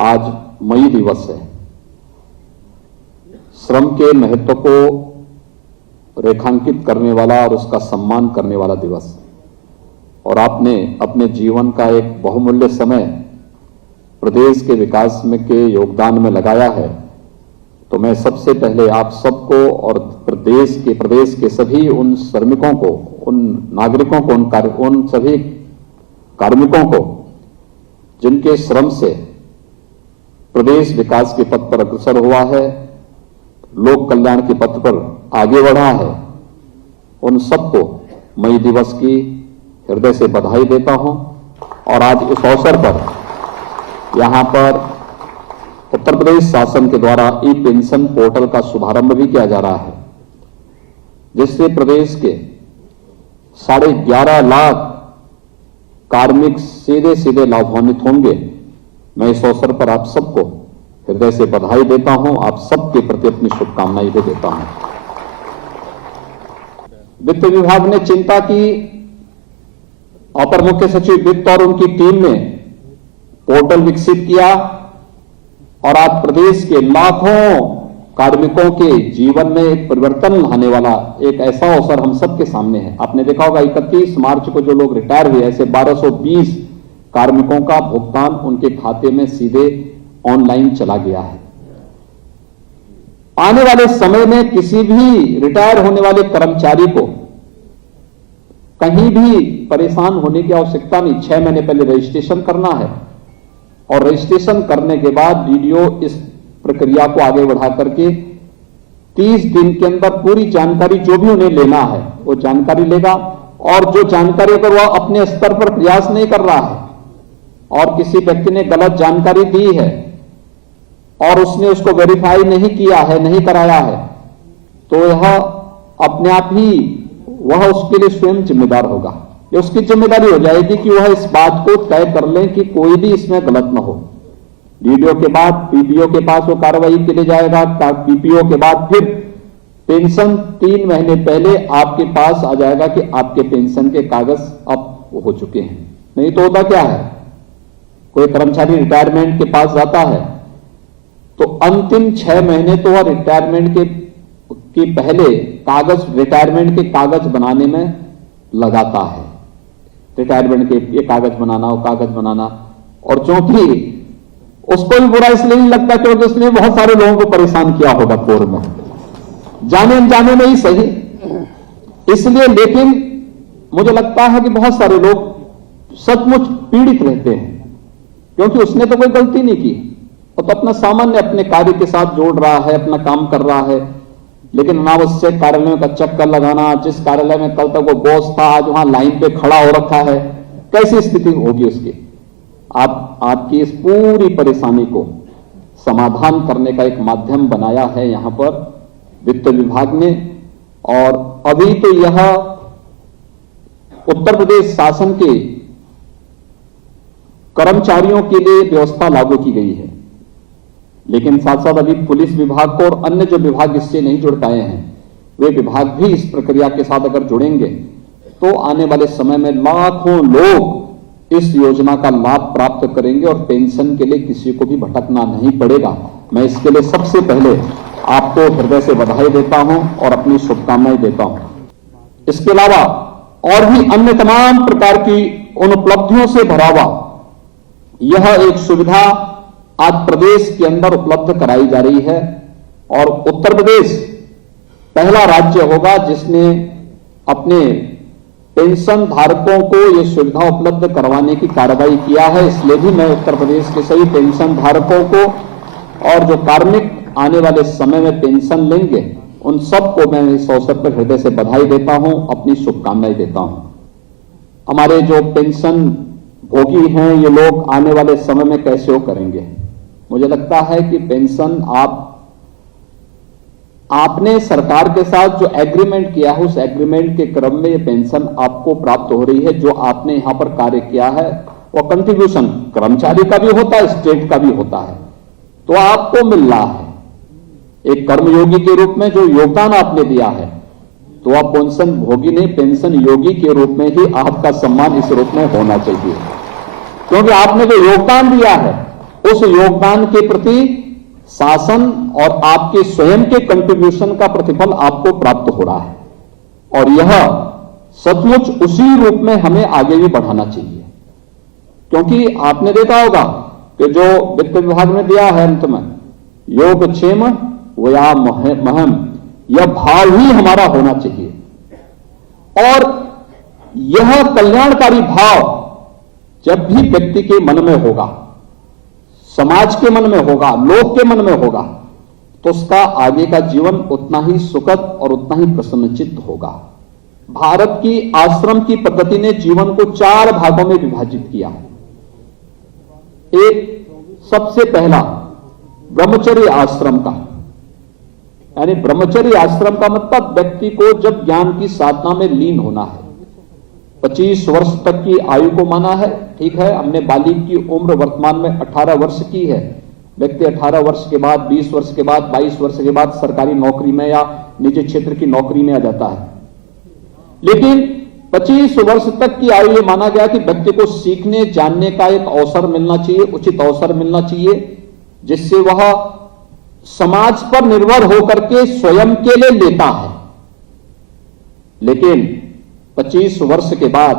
आज मई दिवस है। श्रम के महत्व को रेखांकित करने वाला और उसका सम्मान करने वाला दिवस, और आपने अपने जीवन का एक बहुमूल्य समय प्रदेश के विकास में के योगदान में लगाया है। तो मैं सबसे पहले आप सबको और प्रदेश के सभी उन श्रमिकों को, उन नागरिकों को, उन सभी कार्मिकों को जिनके श्रम से प्रदेश विकास के पथ पर अग्रसर हुआ है, लोक कल्याण के पथ पर आगे बढ़ा है, उन सबको मई दिवस की हृदय से बधाई देता हूं। और आज इस अवसर पर यहां पर उत्तर प्रदेश शासन के द्वारा ई पेंशन पोर्टल का शुभारंभ भी किया जा रहा है, जिससे प्रदेश के 11.5 लाख कार्मिक सीधे सीधे लाभान्वित होंगे। मैं इस अवसर पर आप सबको हृदय से बधाई देता हूं, आप सबके प्रति अपनी शुभकामनाएं भी देता हूं। वित्त विभाग ने चिंता की, अपर मुख्य सचिव वित्त और उनकी टीम ने पोर्टल विकसित किया और आज प्रदेश के लाखों कार्मिकों के जीवन में एक परिवर्तन लाने वाला एक ऐसा अवसर हम सबके सामने है। आपने देखा होगा 31 मार्च को जो लोग रिटायर हुए, ऐसे 1220 कार्मिकों का भुगतान उनके खाते में सीधे ऑनलाइन चला गया है। आने वाले समय में किसी भी रिटायर होने वाले कर्मचारी को कहीं भी परेशान होने की आवश्यकता नहीं। 6 महीने पहले रजिस्ट्रेशन करना है और रजिस्ट्रेशन करने के बाद डीडीओ इस प्रक्रिया को आगे बढ़ा करके 30 दिन के अंदर पूरी जानकारी जो भी उन्हें लेना है वो जानकारी लेगा। और जो जानकारी अगर वह अपने स्तर पर प्रयास नहीं कर रहा है और किसी व्यक्ति ने गलत जानकारी दी है और उसने उसको वेरीफाई नहीं किया है, नहीं कराया है, तो यह अपने आप ही वह उसके लिए स्वयं जिम्मेदार होगा। ये उसकी जिम्मेदारी हो जाएगी कि वह इस बात को तय कर ले कि कोई भी इसमें गलत न हो। डीडीओ के बाद पीपीओ के पास वो कार्रवाई के लिए जाएगा, पीपीओ के बाद फिर पेंशन 3 महीने पहले आपके पास आ जाएगा कि आपके पेंशन के कागज अब हो चुके हैं। नहीं तो होता क्या है, कोई कर्मचारी रिटायरमेंट के पास जाता है तो अंतिम 6 महीने तो वह रिटायरमेंट के पहले कागज, रिटायरमेंट के कागज बनाने में लगाता है। रिटायरमेंट के ये कागज बनाना, वो कागज बनाना, और क्योंकि उसको भी बुरा इसलिए नहीं लगता क्योंकि उसने बहुत सारे लोगों को परेशान किया होगा पूर्व में, जाने अनजाने में ही सही, इसलिए। लेकिन मुझे लगता है कि बहुत सारे लोग सचमुच पीड़ित रहते हैं क्योंकि उसने तो कोई गलती नहीं की, वो तो अपना सामान्य अपने कार्य के साथ जोड़ रहा है, अपना काम कर रहा है, लेकिन अनावश्यक कार्यालयों का चक्कर लगाना, जिस कार्यालय में कल तक वो बॉस था आज वहां लाइन पे खड़ा हो रखा है, कैसी स्थिति होगी उसकी। आपकी इस पूरी परेशानी को समाधान करने का एक माध्यम बनाया है यहां पर वित्त विभाग ने। और अभी तो यह उत्तर प्रदेश शासन के कर्मचारियों के लिए व्यवस्था लागू की गई है, लेकिन साथ साथ अभी पुलिस विभाग को और अन्य जो विभाग इससे नहीं जुड़ पाए हैं वे विभाग भी इस प्रक्रिया के साथ अगर जुड़ेंगे तो आने वाले समय में लाखों लोग इस योजना का लाभ प्राप्त करेंगे और पेंशन के लिए किसी को भी भटकना नहीं पड़ेगा। मैं इसके लिए सबसे पहले आपको हृदय से बधाई देता हूं और अपनी शुभकामनाएं देता हूं। इसके अलावा और भी अन्य तमाम प्रकार की उन उपलब्धियों से भरा हुआ यह एक सुविधा आज प्रदेश के अंदर उपलब्ध कराई जा रही है और उत्तर प्रदेश पहला राज्य होगा जिसने अपने पेंशन धारकों को यह सुविधा उपलब्ध करवाने की कार्रवाई किया है। इसलिए भी मैं उत्तर प्रदेश के सभी पेंशन धारकों को और जो कार्मिक आने वाले समय में पेंशन लेंगे उन सबको मैं इस अवसर पर हृदय से बधाई देता हूं, अपनी शुभकामनाएं देता हूं। हमारे जो पेंशन भोगी हैं ये लोग आने वाले समय में कैसे वो करेंगे। मुझे लगता है कि पेंशन आपने सरकार के साथ जो एग्रीमेंट किया है उस एग्रीमेंट के क्रम में ये पेंशन आपको प्राप्त हो रही है। जो आपने यहां पर कार्य किया है वो कंट्रीब्यूशन कर्मचारी का भी होता है, स्टेट का भी होता है, तो आपको मिल रहा है एक कर्मयोगी के रूप में जो योगदान आपने दिया है, तो आप पेंशन भोगी नहीं, पेंशन योगी के रूप में ही आपका सम्मान इस रूप में होना चाहिए, क्योंकि आपने जो योगदान दिया है उस योगदान के प्रति शासन और आपके स्वयं के कंट्रीब्यूशन का प्रतिफल आपको प्राप्त हो रहा है, और यह सचमुच उसी रूप में हमें आगे भी बढ़ाना चाहिए। क्योंकि आपने देखा होगा कि जो वित्त विभाग ने दिया है अंत में, योगक्षेम वया महम, यह भाव ही हमारा होना चाहिए। और यह कल्याणकारी भाव जब भी व्यक्ति के मन में होगा, समाज के मन में होगा, लोक के मन में होगा, तो उसका आगे का जीवन उतना ही सुखद और उतना ही प्रसन्नचित्त होगा। भारत की आश्रम की पद्धति ने जीवन को 4 भागों में विभाजित किया है। एक सबसे पहला ब्रह्मचर्य आश्रम का, यानी ब्रह्मचर्य आश्रम का मतलब व्यक्ति को जब ज्ञान की साधना में लीन होना है। 25 वर्ष तक की आयु को माना है, ठीक है। हमने बालिग की उम्र वर्तमान में 18 वर्ष की है। व्यक्ति 18 वर्ष के बाद, 20 वर्ष के बाद, 22 वर्ष के बाद सरकारी नौकरी में या निजी क्षेत्र की नौकरी में आ जाता है। लेकिन 25 वर्ष तक की आयु ये माना गया कि व्यक्ति को सीखने जानने का एक अवसर मिलना चाहिए, उचित अवसर मिलना चाहिए, जिससे वह समाज पर निर्भर होकर के स्वयं के लिए लेता है। लेकिन 25 वर्ष के बाद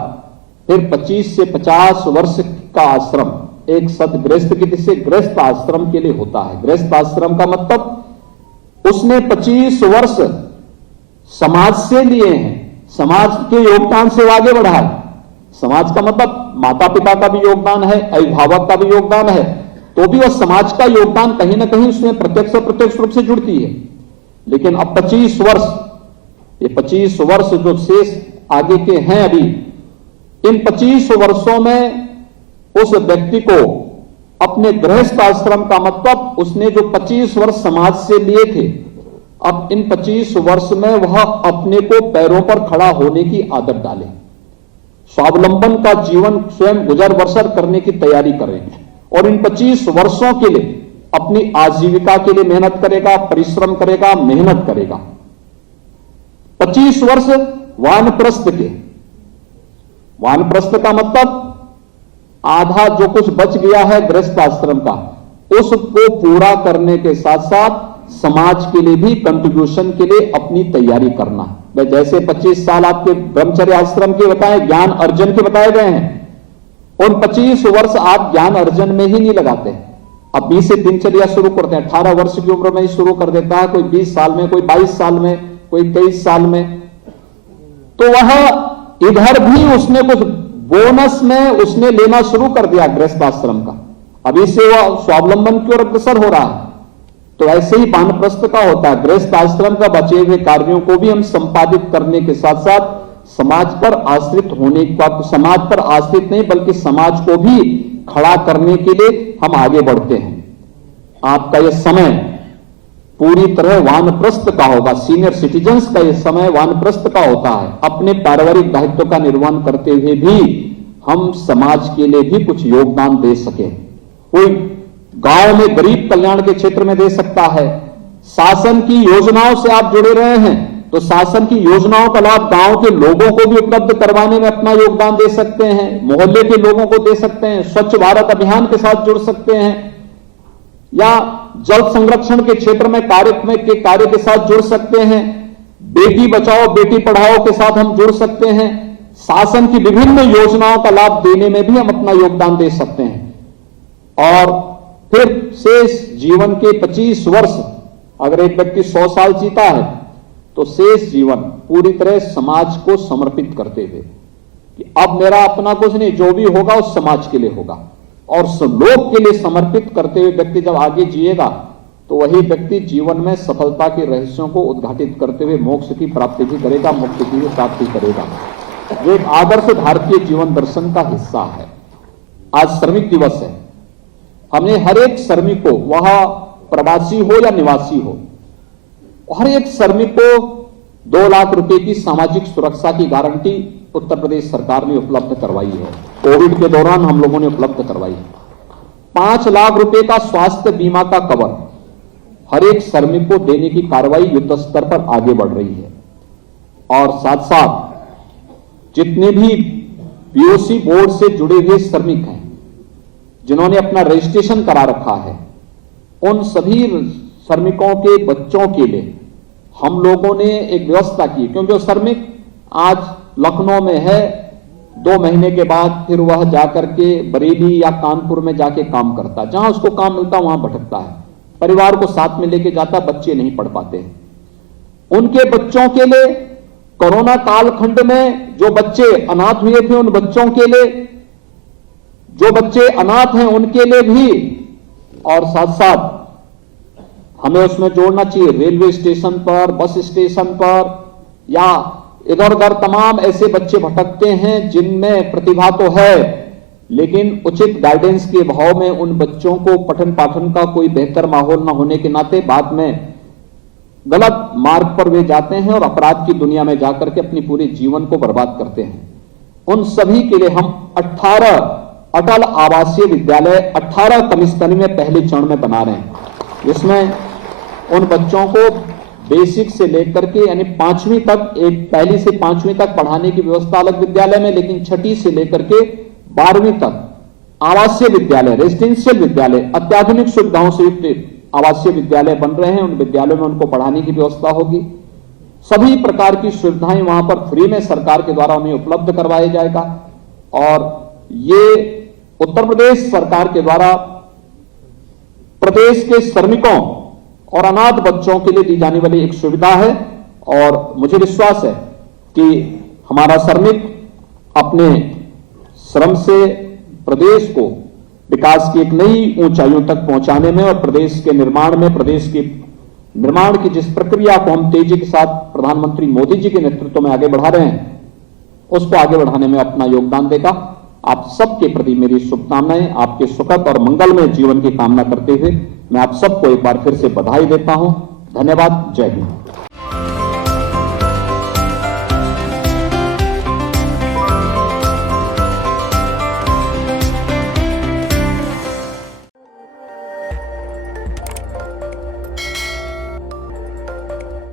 फिर 25 से 50 वर्ष का आश्रम एक सदगृहस्थ की दृष्टि से गृहस्थ आश्रम के लिए होता है। गृहस्थ आश्रम का मतलब उसने 25 वर्ष समाज से लिए हैं, समाज के योगदान से आगे बढ़ा है। समाज का मतलब माता पिता का भी योगदान है, अभिभावक का भी योगदान है, तो भी वह समाज का योगदान कहीं ना कहीं उसमें प्रत्यक्ष अप्रत्यक्ष रूप से जुड़ती है। लेकिन अब 25 वर्ष, ये 25 वर्ष जो शेष आगे के हैं अभी, इन 25 वर्षों में उस व्यक्ति को अपने गृहस्थ आश्रम का मतलब उसने जो 25 वर्ष समाज से लिए थे, अब इन 25 वर्ष में वह अपने को पैरों पर खड़ा होने की आदत डाले, स्वावलंबन का जीवन स्वयं गुजर बसर करने की तैयारी करें, और इन 25 वर्षों के लिए अपनी आजीविका के लिए मेहनत करेगा, परिश्रम करेगा, मेहनत करेगा। 25 वर्ष वानप्रस्थ के, वानप्रस्थ का मतलब आधा जो कुछ बच गया है गृहस्थ आश्रम का, उसको पूरा करने के साथ साथ समाज के लिए भी कंट्रीब्यूशन के लिए अपनी तैयारी करना। जैसे 25 साल आपके ब्रह्मचर्य आश्रम के बताए, ज्ञान अर्जन के बताए गए हैं, उन 25 वर्ष आप ज्ञान अर्जन में ही नहीं लगाते। अब 20 से दिनचर्या शुरू करते हैं, 18 वर्ष की उम्र में ही शुरू कर देता है, कोई 20 साल में, कोई 22 साल में, कोई 23 साल में, तो वह इधर भी उसने कुछ बोनस में उसने लेना शुरू कर दिया गृहस्थ आश्रम का। अभी से वह स्वावलंबन की ओर अग्रसर हो रहा है। तो ऐसे ही वानप्रस्थ का होता है, गृहस्थ आश्रम का बचे हुए कार्यों को भी हम संपादित करने के साथ साथ समाज पर आश्रित होने का, समाज पर आश्रित नहीं बल्कि समाज को भी खड़ा करने के लिए हम आगे बढ़ते हैं। आपका यह समय पूरी तरह वानप्रस्थ का होगा, सीनियर सिटीजन्स का यह समय वानप्रस्थ का होता है। अपने पारिवारिक दायित्व का निर्वहन करते हुए भी हम समाज के लिए भी कुछ योगदान दे सके। कोई गांव में गरीब कल्याण के क्षेत्र में दे सकता है, शासन की योजनाओं से आप जुड़े रहे हैं तो शासन की योजनाओं का लाभ गांव के लोगों को भी उपलब्ध करवाने में अपना योगदान दे सकते हैं, मोहल्ले के लोगों को दे सकते हैं, स्वच्छ भारत अभियान के साथ जुड़ सकते हैं, या जल संरक्षण के क्षेत्र में कार्य के साथ जुड़ सकते हैं, बेटी बचाओ बेटी पढ़ाओ के साथ हम जुड़ सकते हैं, शासन की विभिन्न योजनाओं का लाभ देने में भी हम अपना योगदान दे सकते हैं। और फिर शेष जीवन के 25 वर्ष, अगर एक व्यक्ति 100 साल जीता है तो शेष जीवन पूरी तरह समाज को समर्पित करते हुए कि अब मेरा अपना कुछ नहीं, जो भी होगा उस समाज के लिए होगा, और लोक के लिए समर्पित करते हुए व्यक्ति जब आगे जिएगा तो वही व्यक्ति जीवन में सफलता के रहस्यों को उद्घाटित करते हुए मोक्ष की प्राप्ति भी करेगा, मुक्ति की भी प्राप्ति करेगा। जो एक आदर्श भारतीय जीवन दर्शन का हिस्सा है। आज श्रमिक दिवस है। हमने हर एक श्रमिक को, वह प्रवासी हो या निवासी हो, हर एक श्रमिक को 2 लाख रुपए की सामाजिक सुरक्षा की गारंटी उत्तर प्रदेश सरकार ने उपलब्ध करवाई है। कोविड के दौरान हम लोगों ने उपलब्ध करवाई। 5 लाख रुपए का स्वास्थ्य बीमा का कवर हर एक श्रमिक को देने की कार्रवाई युद्ध स्तर पर आगे बढ़ रही है। और साथ साथ जितने भी पीओसी बोर्ड से जुड़े हुए श्रमिक हैं जिन्होंने अपना रजिस्ट्रेशन करा रखा है, उन सभी श्रमिकों के बच्चों के लिए हम लोगों ने एक व्यवस्था की, क्योंकि वो श्रमिक आज लखनऊ में है, 2 महीने के बाद फिर वह जाकर के बरेली या कानपुर में जाके काम करता, जहां उसको काम मिलता वहां भटकता है, परिवार को साथ में लेके जाता, बच्चे नहीं पढ़ पाते। उनके बच्चों के लिए कोरोना कालखंड में जो बच्चे अनाथ हुए थे, उन बच्चों के लिए, जो बच्चे अनाथ हैं उनके लिए भी, और साथ साथ हमें उसमें जोड़ना चाहिए रेलवे स्टेशन पर, बस स्टेशन पर या इधर उधर तमाम ऐसे बच्चे भटकते हैं जिनमें प्रतिभा तो है, लेकिन उचित गाइडेंस के अभाव में उन बच्चों को पठन पाठन का कोई बेहतर माहौल न होने के नाते बाद में गलत मार्ग पर वे जाते हैं और अपराध की दुनिया में जाकर के अपनी पूरे जीवन को बर्बाद करते हैं। उन सभी के लिए हम 18 अटल आवासीय विद्यालय 18 कमिश्नरी में पहले चरण में बना रहे हैं, जिसमें उन बच्चों को बेसिक से लेकर के यानी 5वीं तक, एक पहली से 5वीं तक पढ़ाने की व्यवस्था अलग विद्यालय में, लेकिन 6ठी से लेकर के 12वीं तक आवासीय विद्यालय, रेजिडेंशियल विद्यालय, अत्याधुनिक सुविधाओं से युक्त आवासीय विद्यालय बन रहे हैं। उन विद्यालयों में उनको पढ़ाने की व्यवस्था होगी। सभी प्रकार की सुविधाएं वहां पर फ्री में सरकार के द्वारा उन्हें उपलब्ध करवाया जाएगा। और ये उत्तर प्रदेश सरकार के द्वारा प्रदेश के श्रमिकों और अनाथ बच्चों के लिए दी जाने वाली एक सुविधा है, और मुझे विश्वास है कि हमारा श्रमिक अपने श्रम से प्रदेश को विकास की एक नई ऊंचाइयों तक पहुंचाने में और प्रदेश के निर्माण में, प्रदेश के निर्माण की जिस प्रक्रिया को हम तेजी के साथ प्रधानमंत्री मोदी जी के नेतृत्व में आगे बढ़ा रहे हैं, उसको आगे बढ़ाने में अपना योगदान देगा। आप सबके प्रति मेरी शुभकामनाएं, आपके सुखद और मंगलमय जीवन की कामना करते हुए मैं आप सबको एक बार फिर से बधाई देता हूं। धन्यवाद। जय हिंद।